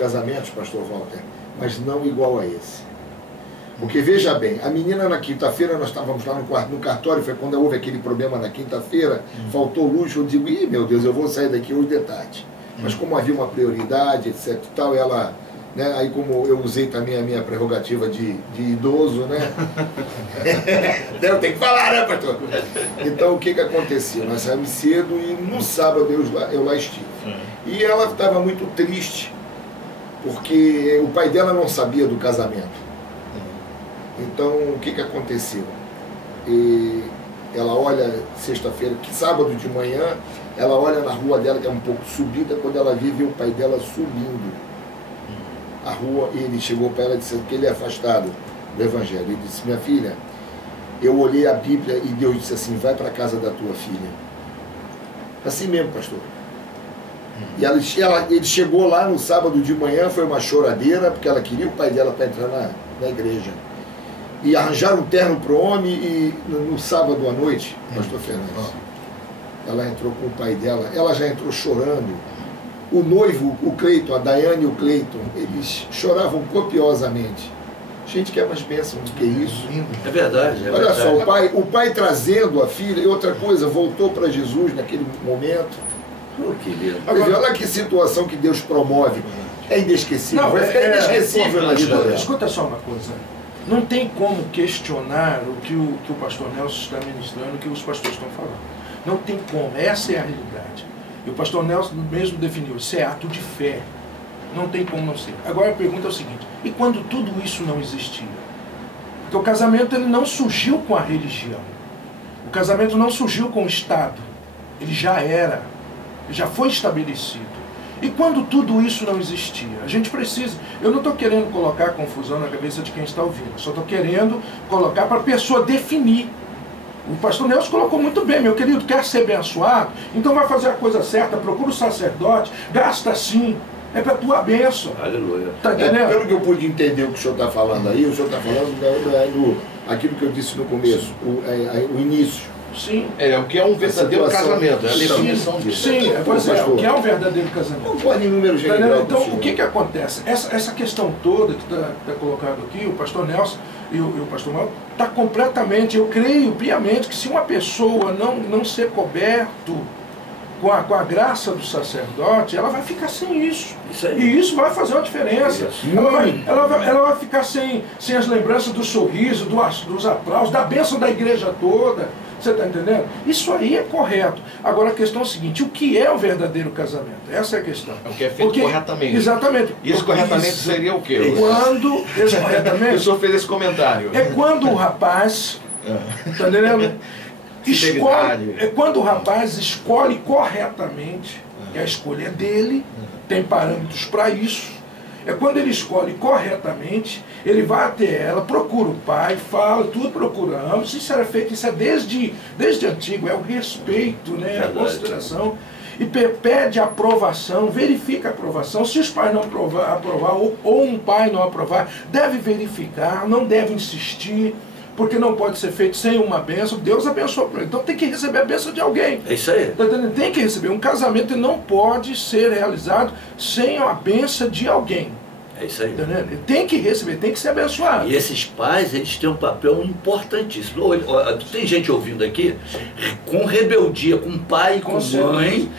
casamentos, pastor Walter, mas não igual a esse. Porque veja bem, a menina na quinta-feira, nós estávamos lá no cartório, foi quando houve aquele problema na quinta-feira, faltou luz, eu digo, ih, meu Deus, eu vou sair daqui hoje de tarde. Mas como havia uma prioridade, etc e tal, ela, né, aí como eu usei também a minha prerrogativa de idoso, né? Eu tenho que falar, né, pastor? Então o que aconteceu? Nós saímos cedo e no sábado eu lá estive. E ela estava muito triste, porque o pai dela não sabia do casamento. Então, o que aconteceu? E ela olha, sexta-feira, que sábado de manhã, ela olha na rua dela, que é um pouco subida, quando ela vive o pai dela subindo a rua, e ele chegou para ela e disse que ele é afastado do Evangelho. Ele disse, minha filha, eu olhei a Bíblia e Deus disse assim, vai para a casa da tua filha. Assim mesmo, pastor. E ele chegou lá no sábado de manhã, foi uma choradeira, porque ela queria o pai dela para entrar na igreja. E arranjaram um terno para o homem e no sábado à noite, pastor Fernandes, ela entrou com o pai dela, ela já entrou chorando. O noivo, o Cleiton, a Daiane e o Cleiton, eles choravam copiosamente. Gente, quer mais bênção do que isso? É verdade. Olha só, o pai trazendo a filha, e outra coisa, voltou para Jesus naquele momento. Que lindo. Agora, olha que situação que Deus promove. É inesquecível, vai ficar inesquecível na vida dela. Escuta só uma coisa. Não tem como questionar o que o pastor Nelson está ministrando, o que os pastores estão falando. Não tem como, essa é a realidade. E o pastor Nelson mesmo definiu, isso é ato de fé. Não tem como não ser. Agora a pergunta é o seguinte, e quando tudo isso não existia? Porque o casamento ele não surgiu com a religião. O casamento não surgiu com o Estado. Ele já era, ele já foi estabelecido. E quando tudo isso não existia? A gente precisa... Eu não estou querendo colocar confusão na cabeça de quem está ouvindo. Só estou querendo colocar para a pessoa definir. O pastor Nelson colocou muito bem. Meu querido, quer ser abençoado? Então vai fazer a coisa certa. Procura o sacerdote. Gasta sim. É para a tua bênção. Aleluia. Tá entendendo? Pelo que eu pude entender o que o senhor está falando aí, o senhor está falando aquilo que eu disse no começo, o início. Sim. O que é um verdadeiro casamento, é a definição disso. Sim, pois é, o que é um verdadeiro casamento. Não pode em número geral. Então, o que acontece? Essa questão toda que está colocado aqui, o pastor Nelson e o pastor Mauro, está completamente, eu creio piamente que se uma pessoa não ser coberto com a graça do sacerdote, ela vai ficar sem isso. E isso vai fazer uma diferença. Ela vai ficar sem as lembranças do sorriso, dos aplausos, da bênção da igreja toda. Você está entendendo? Isso aí é correto. Agora a questão é a seguinte, o que é o verdadeiro casamento? Essa é a questão. É o que é feito corretamente. Exatamente. Isso corretamente seria o quê? Esse corretamente... O senhor fez esse comentário. É quando o rapaz... Está entendendo? É quando o rapaz escolhe corretamente, que a escolha é dele, tem parâmetros para isso. É quando ele escolhe corretamente, ele vai até ela, procura o pai, fala, tudo procuramos. Isso era feito, isso é desde antigo, é o respeito, né, a consideração. E pede aprovação, verifica a aprovação. Se os pais não aprovar ou um pai não aprovar, deve verificar, não deve insistir. Porque não pode ser feito sem uma bênção. Deus abençoou para ele. Então tem que receber a bênção de alguém. É isso aí. Tem que receber. Um casamento não pode ser realizado sem a bênção de alguém. É isso aí. Ele tem que receber, tem que ser abençoado. E esses pais, eles têm um papel importantíssimo. Tem gente ouvindo aqui com rebeldia, com pai e com mãe,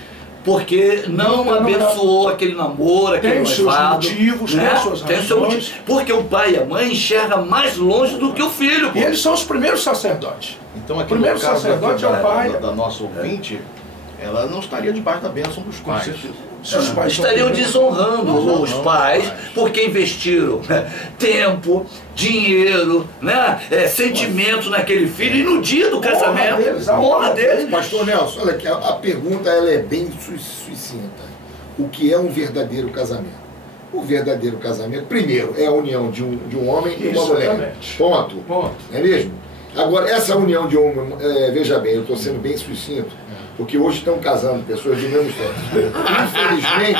porque não abençoou aquele namoro, aquele noivado. Tem os motivos, né? Tem as suas razões. Porque o pai e a mãe enxergam mais longe do que o filho. E eles são os primeiros sacerdotes. Então aqui o primeiro no caso sacerdote é o pai. Da nossa ouvinte, ela não estaria debaixo da bênção dos pais. Os pais estariam desonrando os pais porque investiram tempo, dinheiro, sentimentos naquele filho e no dia do casamento, honra deles. Pastor Nelson, olha aqui, a pergunta ela é bem sucinta. O que é um verdadeiro casamento? O verdadeiro casamento, primeiro, é a união de um homem e uma mulher. Ponto. Não é mesmo? Agora, essa união de homem, veja bem, eu estou sendo bem sucinto, porque hoje estão casando pessoas do mesmo sexo. Infelizmente,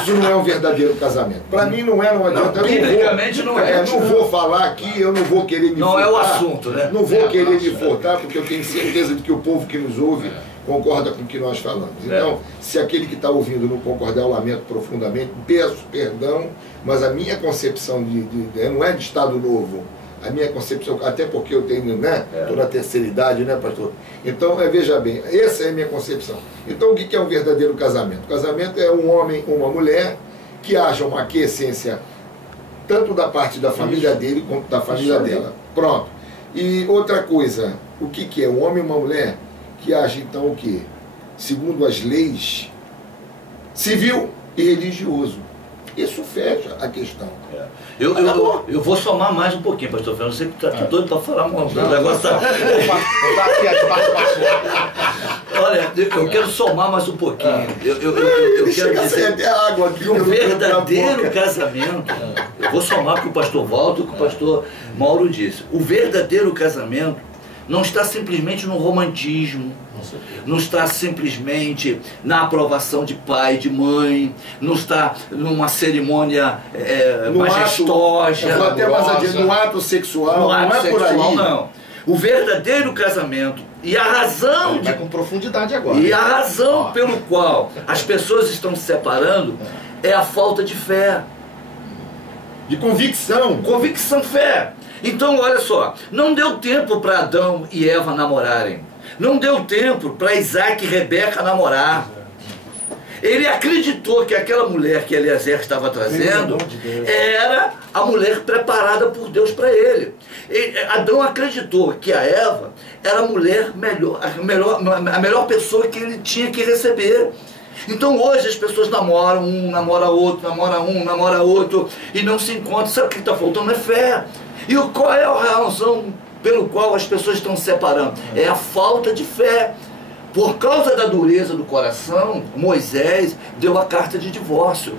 isso não é um verdadeiro casamento. Para mim não adianta. Biblicamente não é. Não vou falar aqui, eu não vou querer me furtar. Não é o assunto, né? Não vou querer me furtar, porque eu tenho certeza de que o povo que nos ouve concorda com o que nós falamos. Então, se aquele que está ouvindo não concordar, eu lamento profundamente, peço perdão, mas a minha concepção não é de Estado Novo, a minha concepção, até porque eu tenho, né, estou na terceira idade, né, pastor? Então, veja bem, essa é a minha concepção. Então, o que é um verdadeiro casamento? O casamento é um homem ou uma mulher que haja uma aquiescência tanto da parte da família dele quanto da família dela. Pronto. E outra coisa, o que é? Um homem e uma mulher que age então o quê? Segundo as leis civil e religioso. Isso fecha a questão. Eu vou somar mais um pouquinho, pastor Fernando. Você está doido para falar mal. O negócio tá... Olha, eu quero somar mais um pouquinho. Eu quero dizer até água aqui, o verdadeiro casamento. Eu vou somar com o pastor Walter, com o pastor Mauro disse. O verdadeiro casamento não está simplesmente no romantismo, não está simplesmente na aprovação de pai e de mãe, não está numa cerimônia majestosa. Eu vou até mais adiante, no ato sexual, não é por aí. Não. O verdadeiro casamento e a razão vai com profundidade agora. E a razão pelo qual as pessoas estão se separando é a falta de fé. De convicção. Convicção, fé. Então, olha só, não deu tempo para Adão e Eva namorarem. Não deu tempo para Isaac e Rebeca namorar. Ele acreditou que aquela mulher que Eliezer estava trazendo era a mulher preparada por Deus para ele. Adão acreditou que a Eva era a mulher a melhor pessoa que ele tinha que receber. Então hoje as pessoas namoram, um namora outro, namora um, namora outro, e não se encontram. Sabe o que está faltando? É fé. E qual é a razão pelo qual as pessoas estão se separando? É a falta de fé. Por causa da dureza do coração, Moisés deu a carta de divórcio.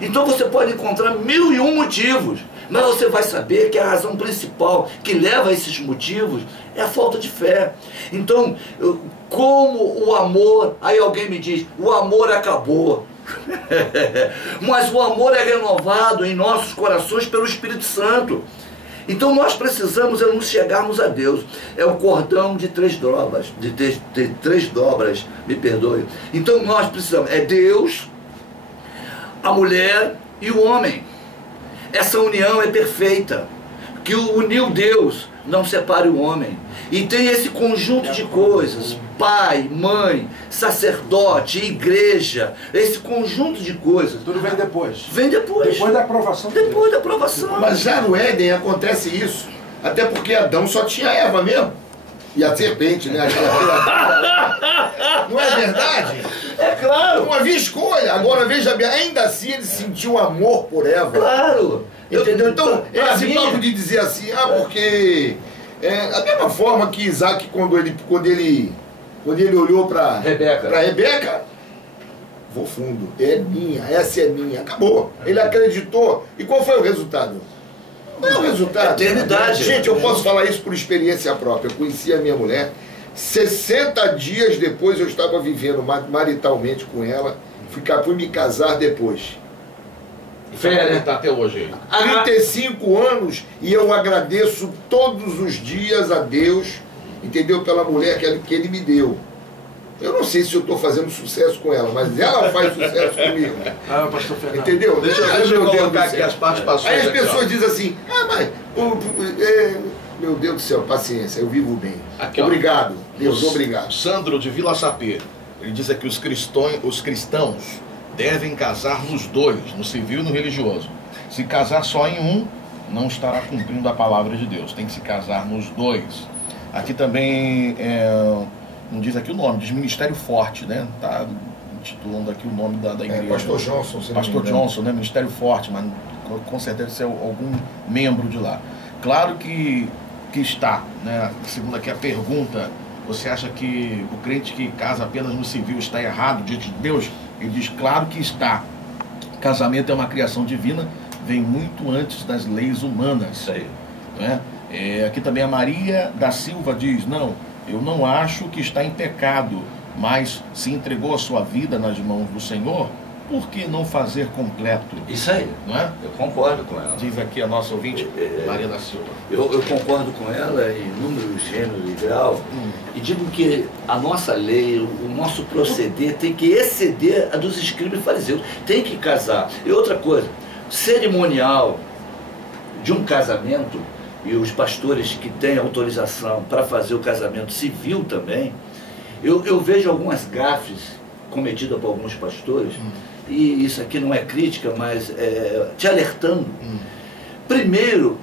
Então você pode encontrar 1001 motivos, mas você vai saber que a razão principal que leva a esses motivos é a falta de fé. Então, como o amor, aí alguém me diz, o amor acabou. Mas o amor é renovado em nossos corações pelo Espírito Santo. Então nós precisamos nos chegarmos a Deus. É o cordão de 3 dobras, de 3 dobras, me perdoe. Então nós precisamos, é Deus, a mulher e o homem. Essa união é perfeita. Que uniu Deus não separe o homem. E tem esse conjunto de coisas, pai, mãe, sacerdote, igreja, esse conjunto de coisas. Tudo vem depois. Vem depois. Depois da aprovação. Depois da aprovação. Mas já no Éden acontece isso. Até porque Adão só tinha Eva mesmo. E a serpente, né? Não é verdade? É claro. Não havia escolha. Agora veja bem, ainda assim ele sentiu amor por Eva. Claro. Entendeu? Então, esse papo de dizer assim, porque... a mesma forma que Isaac, quando ele olhou para Rebeca, vou fundo, é minha, essa é minha, acabou. Ele acreditou. E qual foi o resultado? Não é o resultado. Eternidade. Gente, eu posso falar isso por experiência própria. Eu conheci a minha mulher, 60 dias depois eu estava vivendo maritalmente com ela, fui me casar depois. Fé, né? Tá até hoje. 35 anos e eu agradeço todos os dias a Deus, entendeu? Pela mulher que ele me deu. Eu não sei se eu estou fazendo sucesso com ela, mas ela faz sucesso comigo. Pastor Fernando. Entendeu? Deixa eu colocar aqui as participações. Aí as pessoas dizem assim, mas meu Deus do céu, paciência, eu vivo bem. Aqui, obrigado, Deus, obrigado. Sandro de Vila Sapê, ele diz aqui os cristãos devem casar nos dois, no civil e no religioso. Se casar só em um, não estará cumprindo a palavra de Deus. Tem que se casar nos dois. Aqui também, não diz aqui o nome, diz Ministério Forte, né? Está intitulando aqui o nome da igreja. Pastor Johnson. Pastor Johnson, né? Ministério Forte, mas com certeza deve ser algum membro de lá. Claro que está, né? Segundo aqui a pergunta, você acha que o crente que casa apenas no civil está errado diante de Deus? Ele diz, claro que está. Casamento é uma criação divina, vem muito antes das leis humanas. Isso aí. Né? Aqui também a Maria da Silva diz, não, eu não acho que está em pecado, mas se entregou a sua vida nas mãos do Senhor, por que não fazer completo? Isso aí. Não é? Eu concordo com ela. Diz aqui a nossa ouvinte, Maria da Silva. Eu concordo com ela em número, gênero e grau, e digo que a nossa lei, o nosso proceder tem que exceder a dos escribas e fariseus. Tem que casar. E outra coisa, cerimonial de um casamento, e os pastores que têm autorização para fazer o casamento civil também, eu vejo algumas gafes cometidas por alguns pastores, e isso aqui não é crítica, mas te alertando. Primeiro,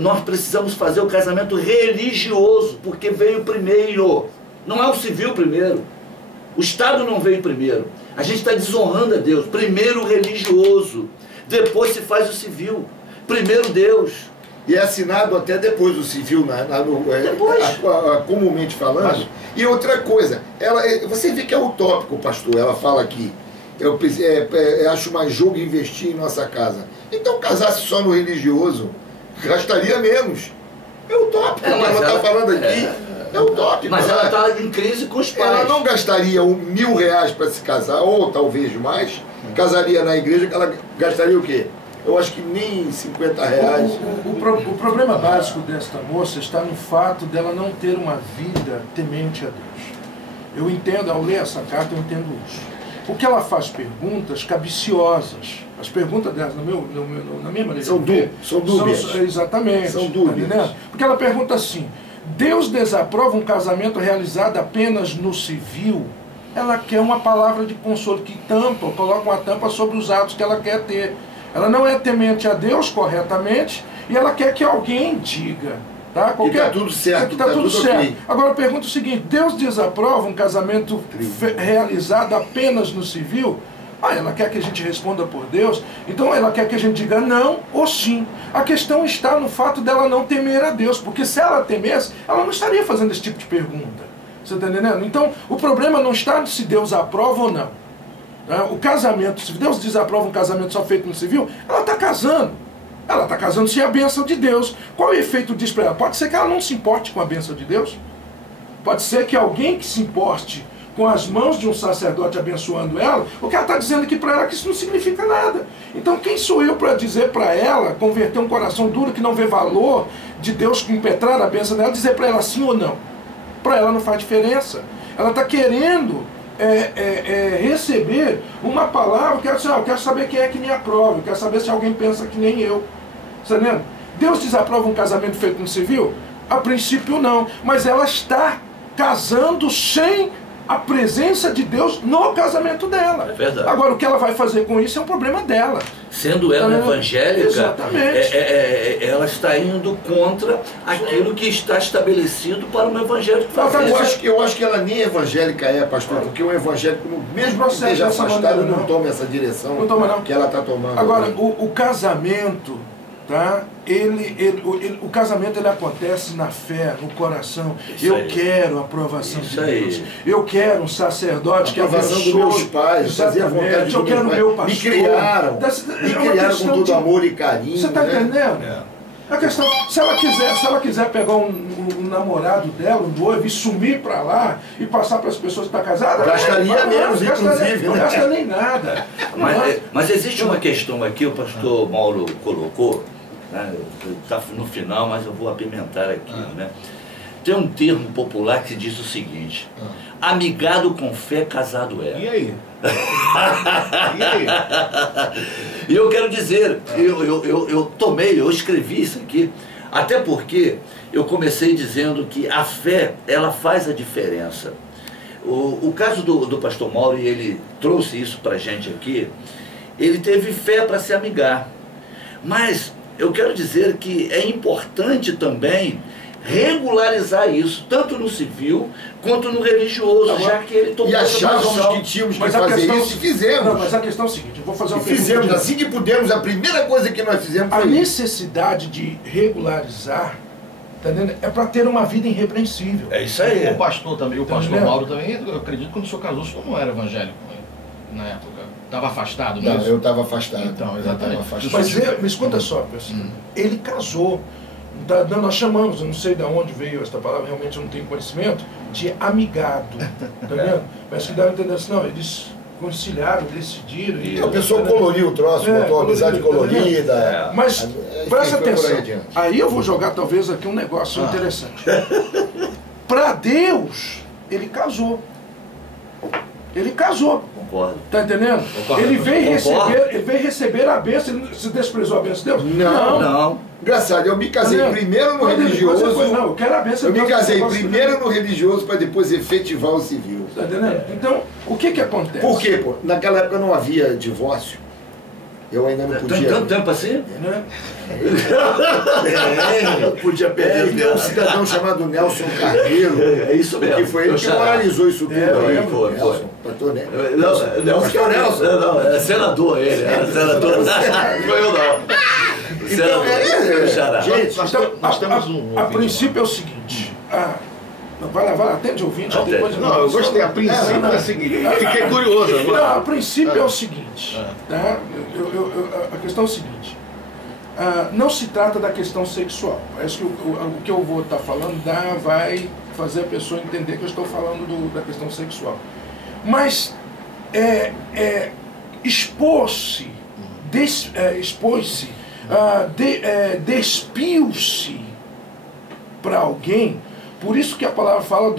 nós precisamos fazer o casamento religioso, porque veio primeiro. Não é o civil primeiro. O Estado não veio primeiro. A gente está desonrando a Deus. Primeiro o religioso, depois se faz o civil. Primeiro Deus. E é assinado até depois do civil, Depois. Comumente falando. E outra coisa, você vê que é utópico, pastor, ela fala aqui, eu acho mais jogo investir em nossa casa. Então casasse só no religioso, gastaria menos. É utópico, ela está falando aqui. É utópico. Mas ela está em crise com os pais. Ela não gastaria R$1.000 para se casar, ou talvez mais, casaria na igreja, que ela gastaria o quê? Eu acho que nem R$50. O problema básico desta moça está no fato dela não ter uma vida temente a Deus. Eu entendo, ao ler essa carta, eu entendo isso. Porque ela faz perguntas cabiciosas. As perguntas dela, na minha maneira são de ver, são dúbias. Exatamente. São dúbias. Tá, porque ela pergunta assim, Deus desaprova um casamento realizado apenas no civil? Ela quer uma palavra de consolo que tampa, coloca uma tampa sobre os atos que ela quer ter. Ela não é temente a Deus corretamente e ela quer que alguém diga. Tá? Que está tudo certo. Que está tudo certo. Okay. Agora pergunta o seguinte, Deus desaprova um casamento realizado apenas no civil? Ela quer que a gente responda por Deus, então ela quer que a gente diga não ou sim. A questão está no fato dela não temer a Deus, porque se ela temesse, ela não estaria fazendo esse tipo de pergunta. Você está entendendo? Então o problema não está se Deus aprova ou não. O casamento, se Deus desaprova um casamento só feito no civil, ela está casando. Ela está casando sem a bênção de Deus. Qual é o efeito disso para ela? Pode ser que ela não se importe com a bênção de Deus. Pode ser que alguém que se importe com as mãos de um sacerdote abençoando ela, o que ela está dizendo aqui para ela é que isso não significa nada. Então quem sou eu para dizer para ela, converter um coração duro que não vê valor de Deus impetrar a bênção dela, dizer para ela sim ou não? Para ela não faz diferença. Ela está querendo receber uma palavra, eu quero saber quem é que me aprova, eu quero saber se alguém pensa que nem eu. Está entendendo? Deus desaprova um casamento feito no civil? A princípio não, mas ela está casando sem a presença de Deus no casamento dela. É verdade. Agora, o que ela vai fazer com isso é um problema dela. Sendo ela evangélica, exatamente. Ela está indo contra aquilo que está estabelecido para um evangélico fazer. Eu acho que ela nem evangélica pastor, porque o evangélico, mesmo que esteja afastado, não toma essa direção que ela está tomando. Agora, o casamento, tá? O casamento ele acontece na fé, no coração. Eu quero a aprovação de Deus. Eu quero um sacerdote que abençoe. A aprovação dos meus pais, fazer a vontade eu quero o meu pastor. Me criaram com todo amor e carinho. Você está entendendo? A questão, se ela quiser pegar um namorado dela, um noivo, e sumir para lá e passar para as pessoas que estão casadas, gastaria menos, inclusive. Não gasta nem nada. Mas existe uma questão aqui, o pastor Mauro colocou, está no final, mas eu vou apimentar aqui. Né? Tem um termo popular que diz o seguinte: amigado com fé, casado é. E aí? E eu quero dizer, eu escrevi isso aqui, até porque eu comecei dizendo que a fé, ela faz a diferença. O caso do pastor Mauro, e ele trouxe isso para a gente aqui, ele teve fé para se amigar, mas eu quero dizer que é importante também regularizar isso, tanto no civil quanto no religioso, já que ele tomou e achávamos que tínhamos que fazer isso e fizemos. Não, mas a questão é o seguinte, eu vou fazer uma pergunta. Fizemos, assim que pudemos, a primeira coisa que nós fizemos foi a necessidade de regularizar, tá entendendo? É para ter uma vida irrepreensível. É isso aí. O pastor também, o pastor Mauro também, eu acredito que quando o senhor casou, o senhor não era evangélico na época. Estava afastado mesmo? Não, eu estava afastado. Então, exatamente. Mas escuta só, pessoal. Ele casou. Nós chamamos, eu não sei de onde veio esta palavra, realmente eu não tenho conhecimento, de amigado. Tá vendo? Mas que dá a entender assim, não, eles conciliaram, decidiram. E a pessoa coloriu o troço, botou uma amizade colorida. Mas presta atenção, adiante. aí eu vou jogar talvez aqui um negócio interessante. Para Deus, ele casou. Ele casou. Concordo. Tá entendendo? Concordo. Ele veio Concordo. receber a bênção. Ele se desprezou a bênção de Deus? Não. Engraçado, eu me casei Tá primeiro no Quando ele religioso. depois ele foi, não, eu quero a bênção Eu de me Deus, casei eu posso- primeiro no religioso para depois efetivar o civil. Tá entendendo? Então, o que acontece? Por quê, pô? Naquela época não havia divórcio. Eu ainda não podia. Tanto tempo assim? Né? Podia perder E tem um cidadão chamado Nelson Carneiro, É isso mesmo. que foi ele que moralizou isso tudo. aí. foi. Nelson, pastor Nelson. Não, Pastor Nelson. Não, é senador ele, é senador. Foi eu não. Então, Xará. gente, Nós temos um A ouvinte princípio é o seguinte. Vai lá, atende o ouvinte. Atende. Depois Não, eu gostei. A princípio é o seguinte. Fiquei curioso Não, agora. a princípio é o seguinte. Tá? A questão é o seguinte. Não se trata da questão sexual. Parece que o que eu vou estar falando vai fazer a pessoa entender que eu estou falando da questão sexual. Mas expôs-se, despiu-se para alguém. Por isso que a palavra fala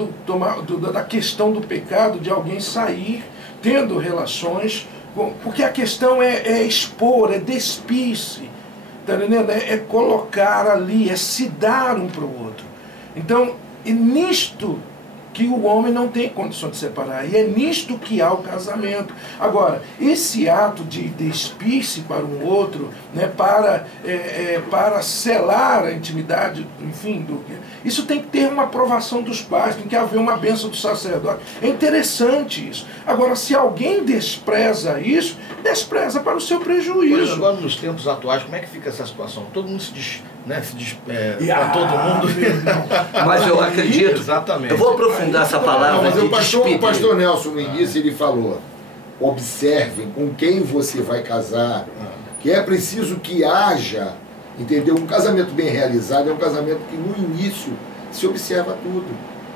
da questão do pecado, de alguém sair tendo relações, porque a questão é expor, é despir-se, tá entendendo? É colocar ali, é se dar um para o outro. Então, é nisto que o homem não tem condição de separar, e é nisto que há o casamento. Agora, esse ato de despir-se para um outro, né, para selar a intimidade, enfim, isso tem que ter uma aprovação dos pais, tem que haver uma bênção do sacerdote. É interessante isso. Agora, se alguém despreza isso, despreza para o seu prejuízo. Agora, nos tempos atuais, como é que fica essa situação? Todo mundo se diz para todo mundo. Mas eu acredito. Exatamente. Eu vou aprofundar essa palavra. Não, mas de o despedir. pastor Nelson, no início, ele falou: observem com quem você vai casar, que é preciso que haja, entendeu? Um casamento bem realizado é um casamento que no início se observa tudo.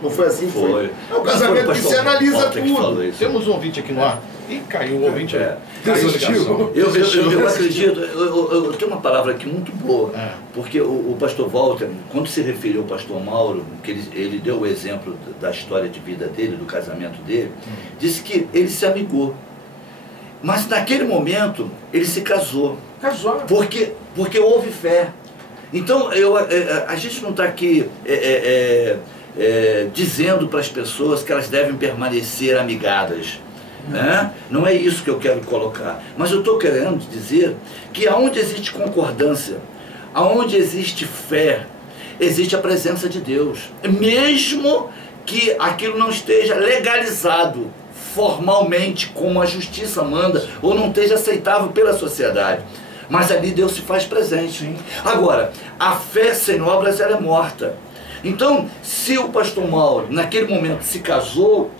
Não foi assim? Foi. É um casamento que se analisa tudo. Temos um ouvinte aqui no ar. Ih, caiu o ouvinte. Desistiu. Eu acredito, eu tenho uma palavra aqui muito boa, porque o pastor Walter, quando se referiu ao pastor Mauro, que ele deu o exemplo da história de vida dele, do casamento dele, disse que ele se amigou. Mas naquele momento, ele se casou. Casou. Porque houve fé. Então, a gente não está aqui dizendo para as pessoas que elas devem permanecer amigadas. Né? Não é isso que eu quero colocar. Mas eu estou querendo dizer que aonde existe concordância, aonde existe fé, existe a presença de Deus. Mesmo que aquilo não esteja legalizado formalmente, como a justiça manda, ou não esteja aceitável pela sociedade. Mas ali Deus se faz presente. Sim. Agora, a fé sem obras ela é morta. Então, se o pastor Mauro, naquele momento, se casou,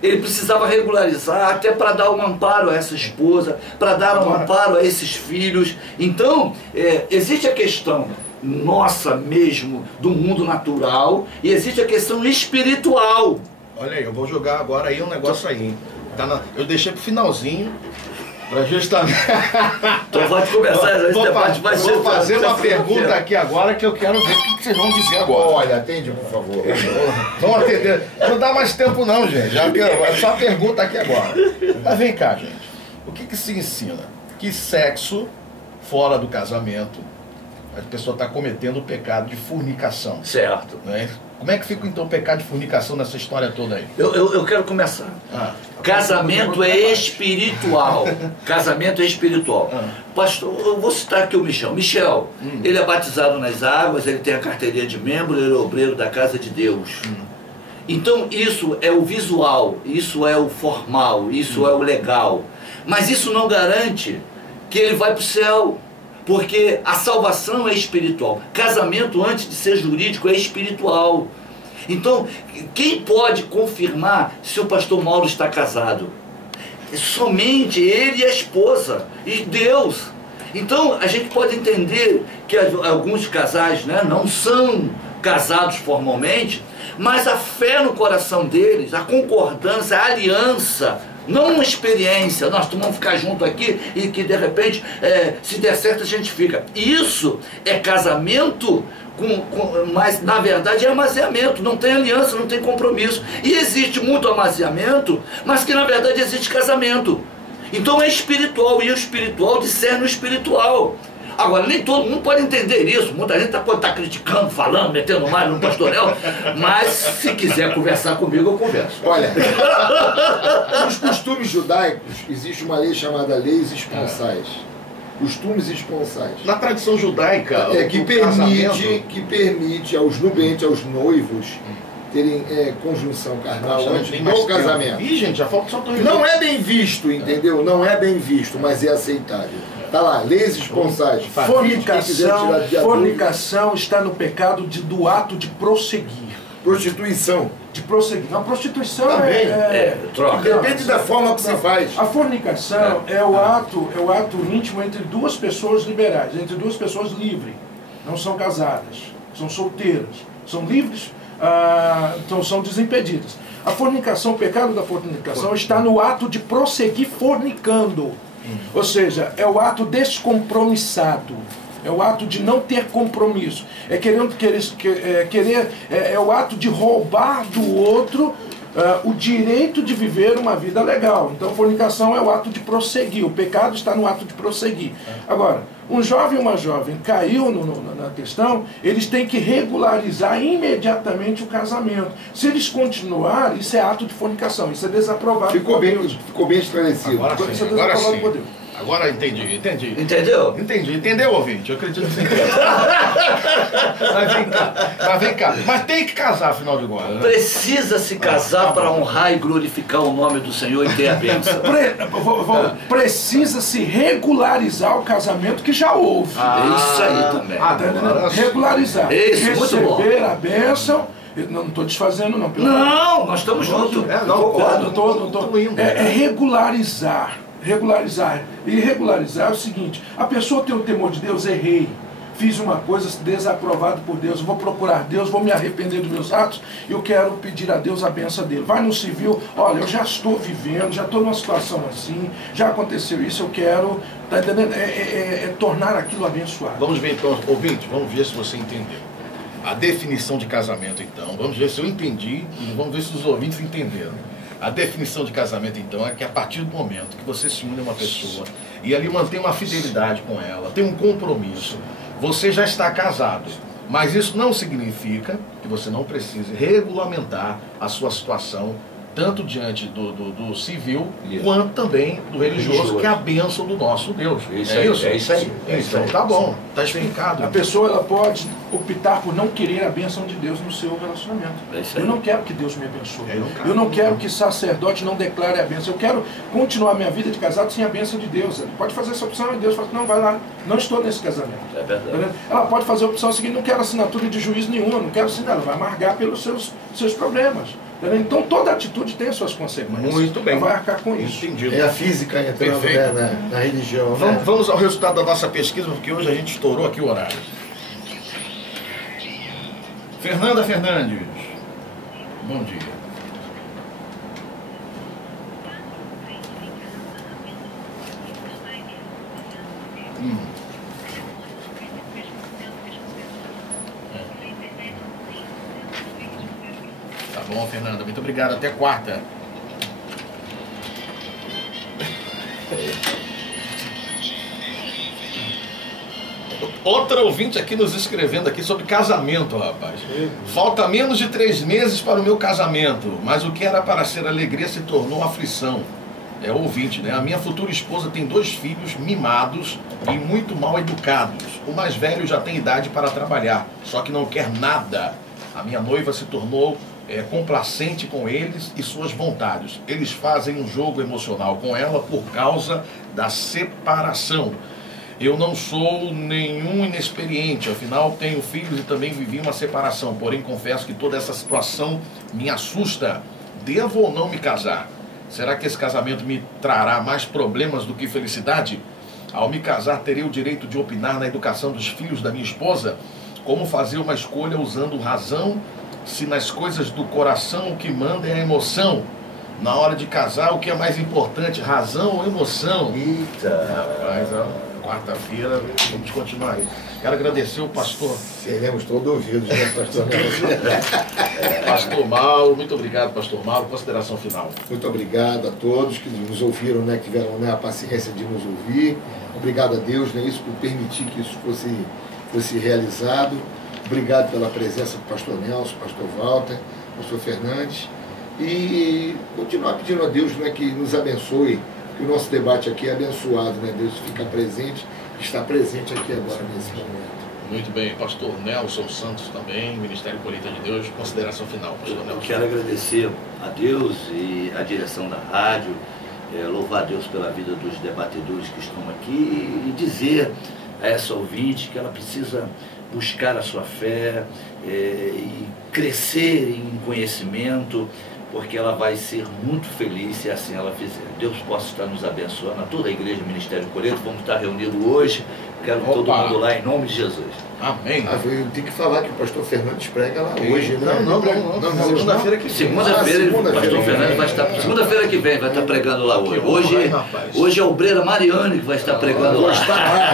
ele precisava regularizar até para dar um amparo a essa esposa, para dar um amparo a esses filhos. Então, existe a questão nossa mesmo, do mundo natural, e existe a questão espiritual. Olha aí, eu vou jogar agora aí um negócio aí. Eu deixei pro finalzinho, para justamente... Então pode começar esse debate. Vou fazer uma pergunta aqui agora que eu quero ver o que vocês vão dizer agora. Olha, atende, por favor. Vamos atender. Não dá mais tempo não, gente. É só pergunta aqui agora. Mas vem cá, gente. O que se ensina? Que sexo fora do casamento, a pessoa está cometendo o pecado de fornicação. Certo. Né? Como é que fica então o pecado de fornicação nessa história toda aí? Eu quero começar. Casamento é espiritual. Casamento é espiritual. Pastor, eu vou citar aqui o Michel. Michel, ele é batizado nas águas, ele tem a carteirinha de membro, ele é obreiro da casa de Deus. Então isso é o visual, isso é o formal, isso é o legal. Mas isso não garante que ele vai para o céu. Porque a salvação é espiritual. Casamento, antes de ser jurídico, é espiritual. Então, quem pode confirmar se o pastor Mauro está casado? Somente ele e a esposa. E Deus. Então, a gente pode entender que alguns casais, né, não são casados formalmente, mas a fé no coração deles, a concordância, a aliança, Não uma experiência, nós vamos ficar junto aqui e que de repente, se der certo, a gente fica. Isso é casamento, mas na verdade é amaziamento, não tem aliança, não tem compromisso. E existe muito amaziamento, mas que na verdade existe casamento. Então é espiritual, e o espiritual discerne o espiritual. Agora, nem todo mundo pode entender isso. Muita gente pode estar criticando, falando, metendo mais no pastor Nelson, mas se quiser conversar comigo, eu converso. Olha, nos costumes judaicos existe uma lei chamada leis esponsais. Costumes esponsais. Na tradição judaica, que permite aos nubentes, aos noivos, terem conjunção carnal antes do casamento. Ih, gente, já falta só dois. Não é bem visto, entendeu? Não é bem visto, mas é aceitável. Tá lá, leis esponsais. Fornicação está no pecado do ato de prosseguir. Prostituição. De prosseguir. Não, prostituição também. Troca. Depende da forma que se faz. A fornicação é o ato íntimo entre duas pessoas liberais, entre duas pessoas livres. Não são casadas, são solteiras, são livres, então são desimpedidas. A fornicação, o pecado da fornicação está no ato de prosseguir fornicando. Ou seja, é o ato descompromissado. É o ato de não ter compromisso. É o ato de roubar do outro o direito de viver uma vida legal. Então, fornicação é o ato de prosseguir. O pecado está no ato de prosseguir. Agora, um jovem e uma jovem caiu na questão, eles têm que regularizar imediatamente o casamento. Se eles continuarem, isso é ato de fornicação. Isso é desaprovado. Ficou bem esclarecido. Agora sim, isso é desaprovado por Deus. Agora entendi. Entendeu? Entendeu, ouvinte? Eu acredito que você entendeu. Mas vem cá. Mas tem que casar, afinal de contas. Né? Precisa se casar para honrar e glorificar o nome do Senhor e ter a bênção. Precisa se regularizar o casamento que já houve. Isso aí também. Regularizar. Isso, muito bom. Receber a bênção. Não estou desfazendo, não. Não, nós estamos juntos. É regularizar. Regularizar. E regularizar é o seguinte: a pessoa tem o temor de Deus, errei, fiz uma coisa desaprovada por Deus, eu vou procurar Deus, vou me arrepender dos meus atos, eu quero pedir a Deus a bênção dele. Vai no civil, olha, eu já estou vivendo, já estou numa situação assim, já aconteceu isso, eu quero, tá entendendo? Tornar aquilo abençoado. Vamos ver então, ouvinte, vamos ver se você entendeu. A definição de casamento, então, vamos ver se eu entendi e vamos ver se os ouvintes entenderam. A definição de casamento, então, é que a partir do momento que você se une a uma pessoa e ali mantém uma fidelidade com ela, tem um compromisso, você já está casado. Mas isso não significa que você não precise regulamentar a sua situação, tanto diante do civil, quanto também do religioso, que é a bênção do nosso Deus. É isso aí. Então tá bom, tá explicado. A pessoa ela pode optar por não querer a bênção de Deus no seu relacionamento. Eu não quero que Deus me abençoe. Eu não quero que sacerdote não declare a bênção. Eu quero continuar minha vida de casado sem a bênção de Deus. Ele pode fazer essa opção e Deus fala, não, vai lá, não estou nesse casamento. É verdade. Ela pode fazer a opção seguinte, não quero assinatura de juízo nenhuma, não quero assinar, ela vai amargar pelos seus problemas. Então toda atitude tem as suas consequências. Muito bem. Ela vai arcar com isso. Entendido. É a física entrando, né, na religião. Vamos ao resultado da nossa pesquisa, porque hoje a gente estourou aqui o horário. Fernanda Fernandes. Bom dia. Tá bom, Fernanda. Muito obrigado. Até quarta. Outra ouvinte aqui nos escrevendo aqui sobre casamento, rapaz. Falta menos de 3 meses para o meu casamento, mas o que era para ser alegria se tornou aflição. É ouvinte, né? A minha futura esposa tem 2 filhos mimados e muito mal educados. O mais velho já tem idade para trabalhar, só que não quer nada. A minha noiva se tornou complacente com eles e suas vontades. Eles fazem um jogo emocional com ela por causa da separação. Eu não sou nenhum inexperiente, afinal tenho filhos e também vivi uma separação, porém confesso que toda essa situação me assusta. Devo ou não me casar? Será que esse casamento me trará mais problemas do que felicidade? Ao me casar, terei o direito de opinar na educação dos filhos da minha esposa? Como fazer uma escolha usando razão, se nas coisas do coração o que manda é a emoção? Na hora de casar, o que é mais importante, razão ou emoção? Eita! Rapaz, quarta-feira, vamos continuar aí. Quero agradecer o pastor. Seremos todos ouvidos, né, pastor Nelson? Pastor Mauro, muito obrigado, pastor Mauro. Consideração final. Muito obrigado a todos que nos ouviram, né, que tiveram, né, a paciência de nos ouvir. Obrigado a Deus, né, isso por permitir que isso fosse realizado. Obrigado pela presença do pastor Nelson, pastor Walter, pastor Fernandes. E continuar pedindo a Deus, né, que nos abençoe, que o nosso debate aqui é abençoado, né? Deus fica presente, está presente aqui agora nesse momento. Muito bem, pastor Nelson Santos também, Ministério Colheita de Deus, consideração final, pastor Nelson. Eu quero agradecer a Deus e a direção da rádio, louvar a Deus pela vida dos debatedores que estão aqui e dizer a essa ouvinte que ela precisa buscar a sua fé e crescer em conhecimento, porque ela vai ser muito feliz se assim ela fizer. Deus possa estar nos abençoando, a toda a igreja Ministério Colheita. Vamos estar reunidos hoje. Quero todo mundo lá em nome de Jesus. Amém. Eu tenho que falar que o pastor Fernandes prega lá hoje, né? Não. Segunda-feira que vem. Segunda-feira, o pastor Fernandes vai estar. Segunda-feira que vem vai estar pregando lá hoje. Hoje é a obreira Mariane que vai estar pregando lá.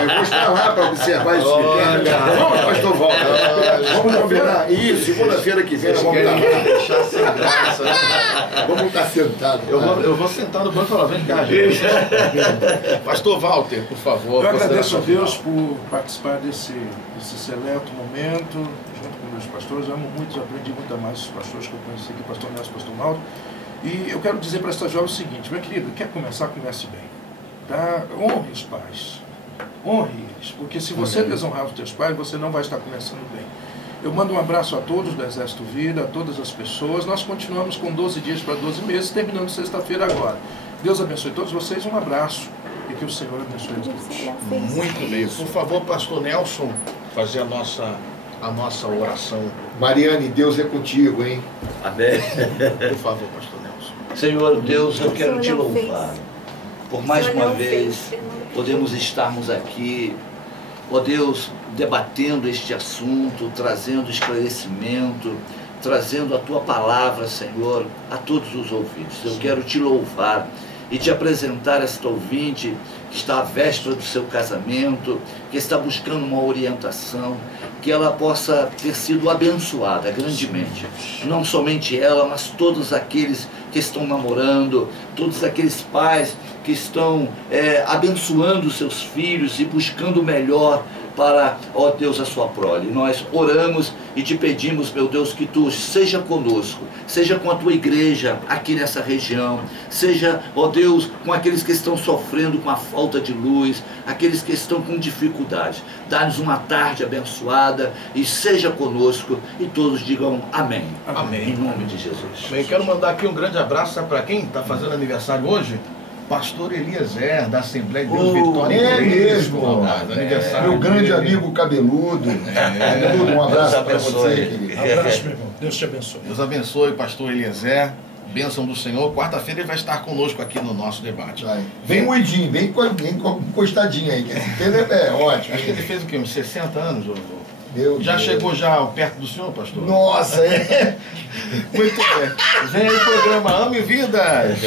Eu vou estar lá para observar isso. Vamos, pastor Walter. Vamos combinar. Isso, segunda-feira que vem nós vamos estar lá. Deixar sem graça. Vamos estar sentados. Eu vou sentar no banco e falar, vem cá, gente. Pastor Walter, por favor. Eu agradeço a Deus por participar desse seleto momento, junto com meus pastores. Eu amo muito, aprendi muito a mais os pastores que eu conheci aqui, pastor Nelson, pastor Mauro. E eu quero dizer para esta jovem o seguinte: minha querida, quer começar, comece bem. Tá? Honre os pais. Honre eles, porque se você desonrar os teus pais, você não vai estar começando bem. Eu mando um abraço a todos do Exército Vida, a todas as pessoas. Nós continuamos com 12 dias para 12 meses, terminando sexta-feira agora. Deus abençoe todos vocês, um abraço e que o Senhor abençoe a todos. Muito bem. Por favor, pastor Nelson, fazer a nossa oração. Mariane, Deus é contigo, hein? Amém. Por favor, pastor Nelson. Senhor Deus, eu quero te louvar. Por mais uma vez, podemos estarmos aqui, ó Deus, debatendo este assunto, trazendo esclarecimento, trazendo a Tua palavra, Senhor, a todos os ouvintes. Eu quero te louvar e te apresentar esta ouvinte que está à véspera do seu casamento, que está buscando uma orientação, que ela possa ter sido abençoada grandemente. Não somente ela, mas todos aqueles que estão namorando, todos aqueles pais que estão abençoando seus filhos e buscando o melhor para, ó Deus, a sua prole. Nós oramos e te pedimos, meu Deus, que tu seja conosco, seja com a tua igreja aqui nessa região, seja, ó Deus, com aqueles que estão sofrendo com a falta de luz, aqueles que estão com dificuldade. Dá-nos uma tarde abençoada e seja conosco, e todos digam amém. Amém. Em nome de Jesus. Bem, quero mandar aqui um grande abraço para quem está fazendo aniversário hoje. Pastor Eliezer, da Assembleia de Deus Vitória. É mesmo. Aniversário Meu grande dele. amigo cabeludo. Cabeludo, um abraço para você, querido. Abraço, meu irmão. Deus te abençoe. Deus abençoe, pastor Eliezer. Bênção do Senhor. Quarta-feira ele vai estar conosco aqui no nosso debate. Vem moidinho, bem encostadinho aí. Que esse tempo é ótimo. Acho que ele fez o quê? Uns 60 anos? Meu Já Deus. chegou já perto do senhor, pastor? Nossa, é. Muito bem. Vem aí o programa Ame Vidas.